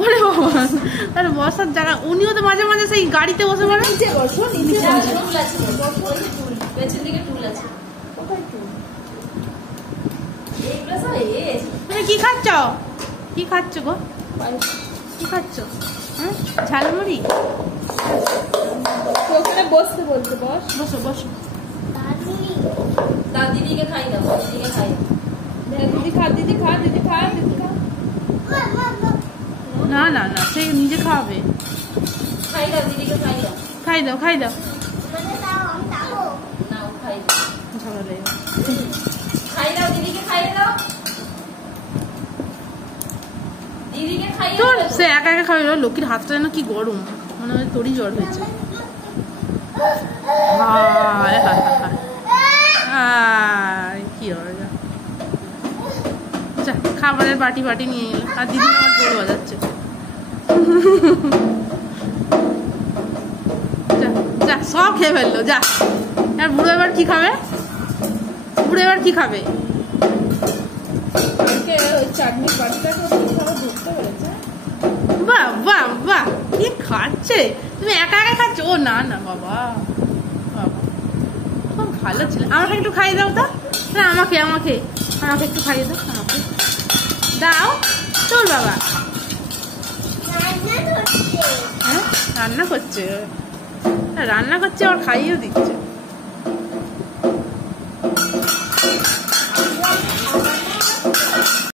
ওরে বাবা, আরে বসার জায়গা। উনিও তো মাঝে মাঝে সেই গাড়িতে বসে পড়ে। নিচে বসো, নিচে বসো। টুল আছে, পেছন দিকে টুল আছে। কোথায় টুল? এইগুলো সব এজ। তুমি কি খাচ্ছ? কি খাচ্ছ গো? কি খাচ্ছ? হ্যাঁ, ঝালমুড়ি। ওখানে বসতে বলতে, বস। বসো বসো। দাও দিদিকে খাই দাও, দিদিকে খাই দাও। দিদি খা, দিদি খা, দিদি খা, দিদি খা। না না না, সে নিজে খাওয়াবে। খাই দাও, দিদিকে খাই দাও। খাই দাও খাই দাও। নাও খাই দাও। ঝামেলা লেগে গেছে। খাই দাও, দিদিকে খাই দাও। দিদিকে খাই তোর দাও। সে একা একা খাবে। লক্ষ্মীর হাতটা যেন কি গরম, মনে হয় তোরই জ্বর হয়েছে। হায় হায় হায় হায়, কি হবে? যা, খাবারের বাটি বাটি নিয়ে এলো, আর দিদি আমার ঢোল বাজাচ্ছে। যা যা, সব খেয়ে ফেললো। যা, আর বুড়ো এবার কি খাবে? বুড়ো এবার কি খাবে? চাটনি পাটিটা ধরতে পেরেছে। বাহ বাহ বাহ, কি খাচ্ছে! তুমি একা একা খাচ্ছ? ও না না বাবা, বাবা খুব ভালো ছিল। আমাকে একটু খাইয়ে দাও তো। না, আমাকে আমাকে আমাকে একটু খাইয়ে দাও। আমাকে দাও। তোর বাবা হ্যাঁ রান্না করছে, রান্না করছে, আবার খাইয়েও দিচ্ছে।